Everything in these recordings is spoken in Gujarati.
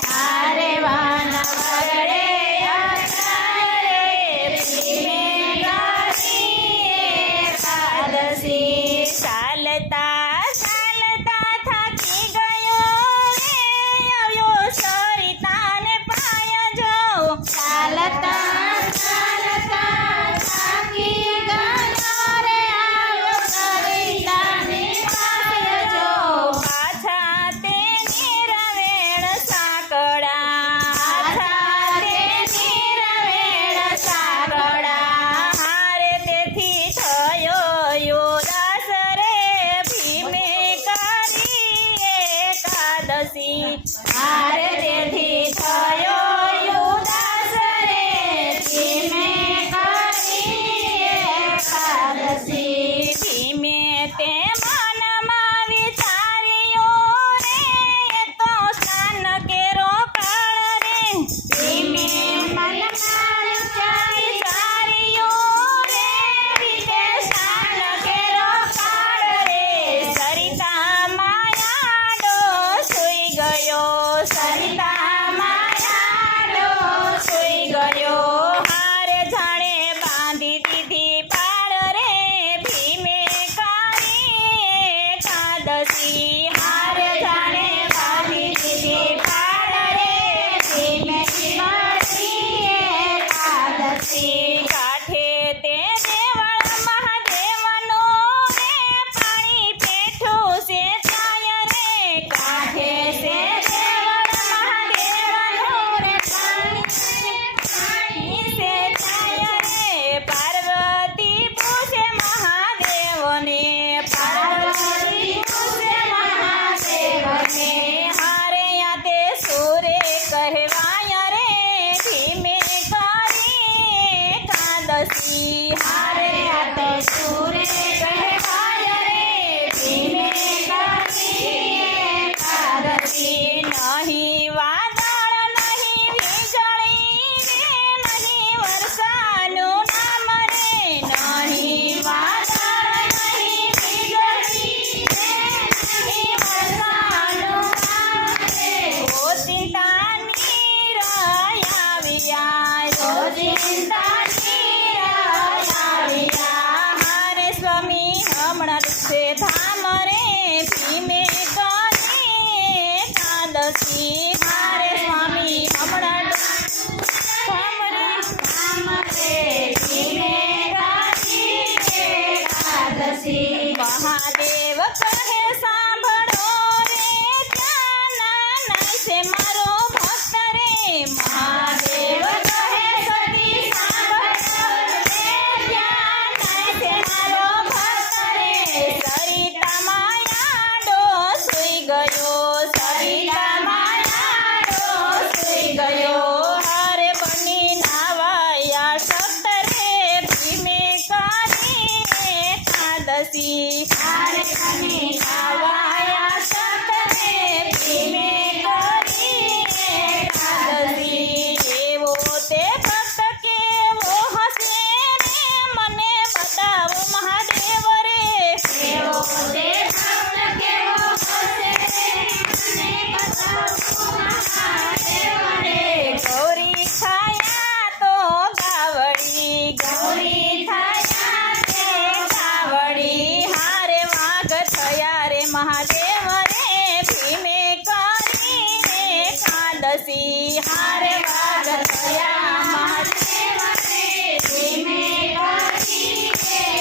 હારે વાન વગડે અત્યારે ભીમે કરી એકાદશી. ચાલતા ચાલતા થાકી ગયો રે આવ્યો સરિતાને પાય જો. ચાલતા ચાલતા થાકી ગયો રે આવ્યો સરિતાને પાય જો. પાછા તે નિરવેણ સાંકળા, પાછા તે નિરવેણ સાંકળા. હારે તેથી થયો ઉદાસ રે ભીમે કરી એકાદશી. હારે તેથી થયો ઉદાસ રે ભીમે કરી એકાદશી. ભીમે તે મનમાં વિચાર્યું રે એ તો સ્નાન કેરો કાળ રે. ભીમે મનમાં વિચાર્યું રે રીતે સ્નાન કેરો કાળ રે. સરિતા માયાડો સૂઈ ગયો, સરિતા માયાડો સૂઈ ગયો. હારે જાણે બાંધી દીધી પાળ રે ભીમે કરી એકાદશી. હારે જાણે બાંધી દીધી પાળ રે ભીમે કરી એકાદશી. કાંઠે તે દેવળ મહાદેવનો રે પાણી પેઠું છે ચાય રે. કાંઠે છે દેવળ મહાદેવનું રે પાણી છે ચાય રે પાર્વતી પૂછે મહાદેવને. પાર્વતી પૂછે મહાદેવને. હારે યાતે સુરે કહેવાય રે ભીમે કરી એકાદશી. હારે આ તો સૂરે કહેવાય રે ભીમે કરી એકાદશી. નહીં વાદળ નહીં વીજળી રે નહીં વર્ષાનું નામ રે. નહીં વાદળ નહીં વીજળી રે નહીં વરસાદનું નામ રે. ચિંતાની આવ્યા રોજિંદાની આવ્યા. હારે સ્વામી હમણાં ડૂબશે ધામ રે ભીમે કરી એકાદશી. હારે સ્વામી હમણાં ધામ રે. નામ રે ભીમે કરી એકાદશી. મહાદેવ કહે સાંભળો રે ત્યાં નાય છે મારો ભક્ત રે. મહાદેવ કહે સતી સાંભળો રે ત્યાં નાય છે મારો ભક્ત રે. સરિતા માયાડો સૂઈ ગયો, સરિતા માયાડો સૂઈ ગયો. હારે બની નાવાયા સપ્ત રે ભીમે કરી એકાદશી. હારે બની નાવાયા સપ્ત રે ભીમે કરી એકાદશી. કેવો તે ભક્ત કેવો હશે રે મને બતાવો મહાદેવ રે. કેવો તે ભક્ત કેવો હશે રે મને બતાવો મહાદેવ રે. ગૌરી છાયા તો ગાવડી, ગૌરી થયા તે ગાવડી. હારે વાઘ થયા રે મહાદેવ રે ભીમે કરી એકાદશી. હારે વાગ થયા મહાદેવ રે ભીમે કરી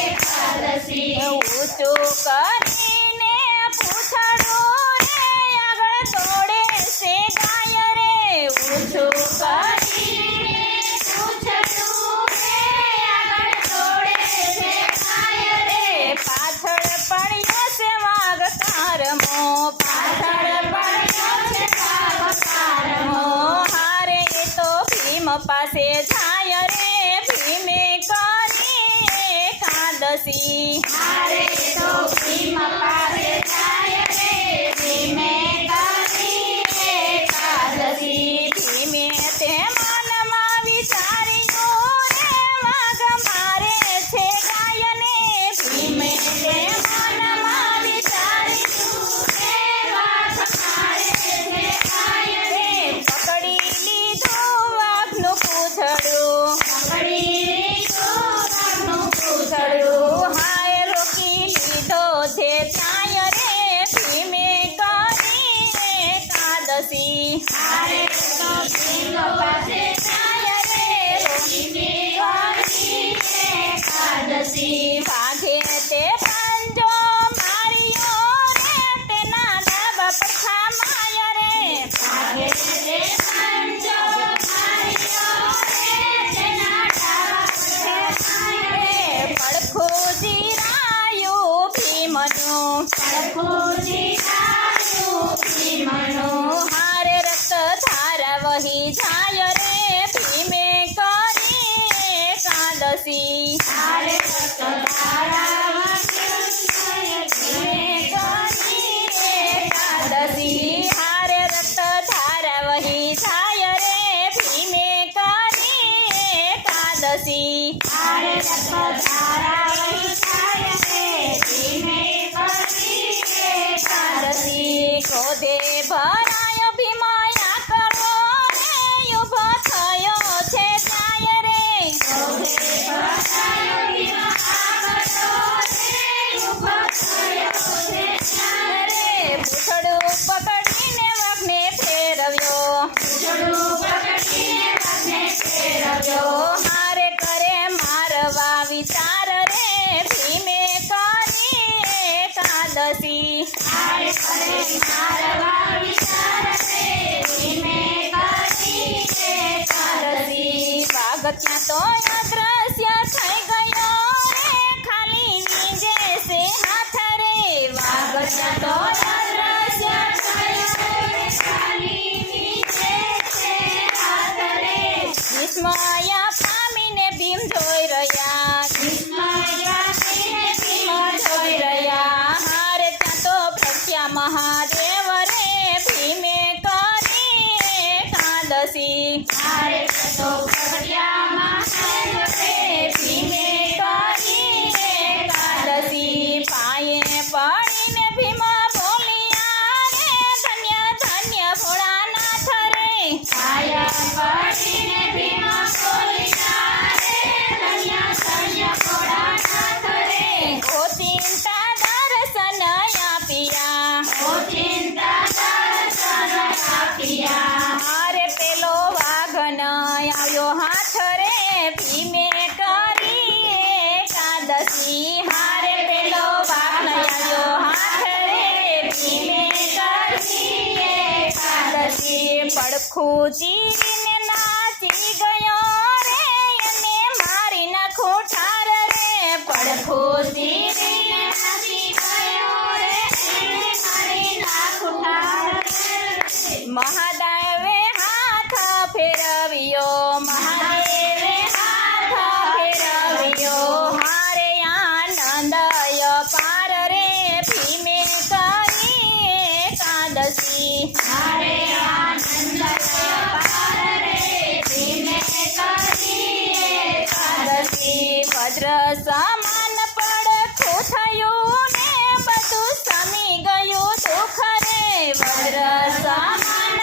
એકાદશી. ઊંચું કરીને પૂછડું રે આગળ દોડે છે ગાય રે. ઊંચું કરીને પૂછડું રે આગળ દોડે છે ગાય રે. પાછળ પડ્યો છે વાઘ કારમો, પાછળ પડ્યો છે વાઘ હારે એ તો ભીમ પાસે જાય રે ભીમે કરી એકાદશી. હારે તો ભીમ પાસે જાય રે ભીમે કરી એકાદશી. ભીમે તે મનમાં વિચાર્યું રે વાઘ મારે છે ગાયને. ભીમે તે મનમાં વિચાર્યું રે વાઘ મારે છે ગાય રે. થાય રે ભીમે કરી એકાદશી હારે રક્ત ધારા ભીમે કરી એકાદશી હારે રક્ત ધારા વહી થાય રે ભીમે કરી એકાદશી હારે રક્ત ધારા વહી થાય રે ભીમે કરી એકાદશી ક્રોધે ભરાયો ભીમાયા કરો રે ઉભો થયો છે જાય રે ક્રોધે ભરાયો ભીમા આગળો રે ઊભો થયો છે ત્યારે રે પૂછડું પકડીને વાઘને ફેરવ્યો પૂછડું પકડીને વાઘને ફેરવ્યો હારે કરે મારવા વિચાર રે ભીમે કરી એકાદશી હારે કરે મારવા વિચાર રે ભીમે કરી એકાદશી વાઘ ત્યાં તો અદ્રશ્ય થઈ ગયો રે ખાલી નીજે સે હાથ રે વાઘ ત્યાં તો અદ્રશ્ય થયો રે ખાલી નીચે છે હાથ રે વિસ્મય પામીને ભીમ જોઈ રહ્યા વિસ્મયાથી ભીમ જોઈ રહ્યા હારે ત્યાં તો પ્રખ્યા મહાદેવ રે ભીમે કરી એકાદશી હારે તો પ્રગટ્યા મહાદેવ રે ભીમે કરી એકાદશી પાયે પડીને ભીમ બોલ્યા રે ધન્ય ધન્ય ભોળાનાથ રે આયા પડીને ભીમ બોલ્યા રે ધન્ય ધન્ય ભોળાનાથ રે ઓચિંતા દર્શન આપ્યા ઓ ચિંતા દર્શન આપ્યા હારે પેલો વાઘન આવ્યો હાથ રે ભીમે કરી એકાદશી હારે પેલો વાઘન આવ્યો હાથ રે ભીમે કરી એકાદશી પડખું ચીરીને નાચી ગયો રે એને મારી નાખું ઠાર રે પડખું ચીરીને નાસી ગયો રે એને મારી નાખું ઠાર રે મહાદેવે હાથ ફેરવ્યો મહાદેવે હાથ ફેરવ્યો હારે આનંદય પાર રે ભીમે કરી એકાદશી હારે આનંદ પાર રે ભીમે કરી એકાદશી વજ્ર સમાન પડખું થયું ને બધું સમી ગયું દુઃખ રે વજ્ર સમાન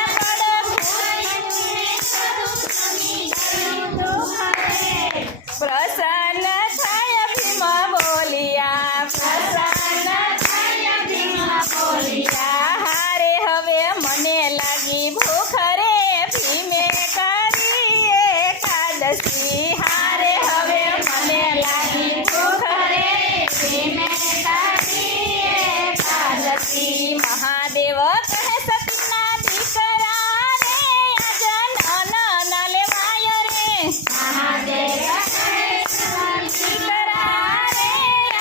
પ્રસન્ન થયા ભીમ બોલ્યા હારે હવે મને લાગી ભૂખ રે ભીમે કરી એકાદશી હારે હવે મને લાગી ભૂખ રે મહાદેવ કહે સતીના દીકરા રે આજ ન લેવાય રે દીકરા રે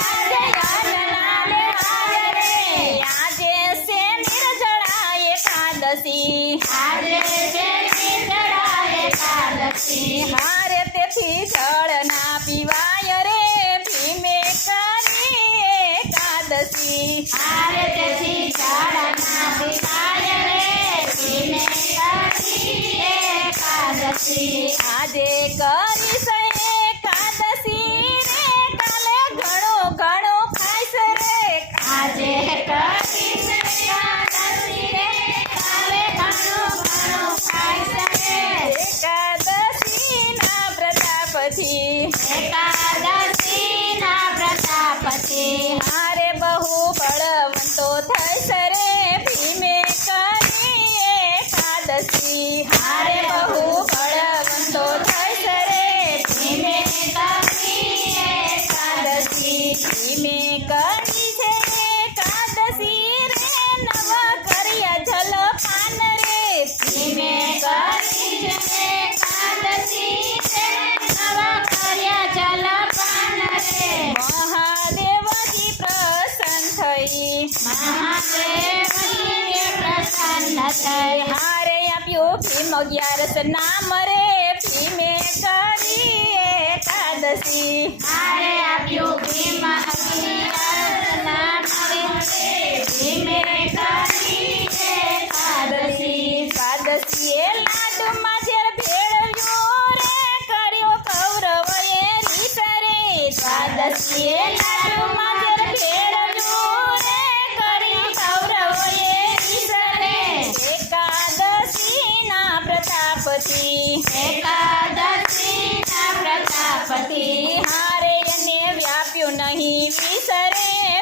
આજે અન્ન ના લેવાય રે આજે છે નિર્જળા એકાદશી હારે તેથી જળ ના પીવાય રે ભીમે કરી એકાદશી આજે કરી છે એકાદશી રે કાલે ઘણું ઘણું ખાઈશ રે આજે કરીશ એકાદશી રે કાલે ઘણું ઘણું ખાઈશ રે એકાદશીના પ્રતાપથી એકાદશીના પ્રતાપથી હારે બહુ બળવંતો થઈશ રે ભીમે કરી એકાદશી હારે બહુ બળવંતો થઈશ રે ભીમે કરી એકાદશી ભીમે કરી છે એકાદશી રે નવ કર્યા જલપાન રે ધીમે કરી છે એકાદશી રે નવા કર્યા જલપાન રે મહાદેવજી પ્રસન્ન થઈ મહાદેવજીએ પ્રસન્ન થઈ હારે આપ્યું ભીમ 11 નામ રે ભીમે કરી એકાદશી હારે આપ્યું ભીમ 11 નામ રે ભીમે કરી એકાદશી દ્વાદશીએ લાડુમાં ઝેર ભેળવ્યું રે કર્યો કૌરવોએ રીત રે દ્વાદશીએ લાડુમાં ઝેર ભેળવ્યું રે કર્યું કૌરવોએ રીત રે એકાદશીના પ્રતાપથી એકાદશીના પ્રતાપથી હારે એને વ્યાપ્યું નહીં વિસરે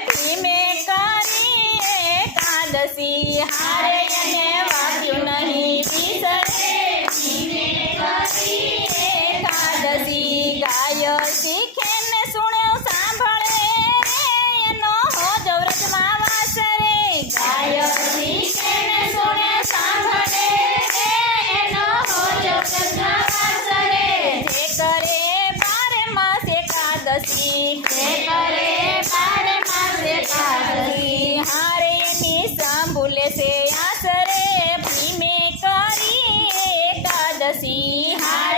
ભીમે કરી એકાદશી હારે એને વાપ્યું નહીં વિસરે ભીમે કરી એકાદશી ગાય શીખે ને સુણ્યો સાંભળે રે એનો હોજો વ્રતમાં વાસ રે ગાય શીખે ને સુણે સાંભળે રે એનો હોજો વ્રતમાં વાસ રે જે કરે 12 માસ એકાદશી જે કરે 12 માસ એકાદશી હારે એની સાંભળે છે આસરે ભીમે કરી એકાદશી હારે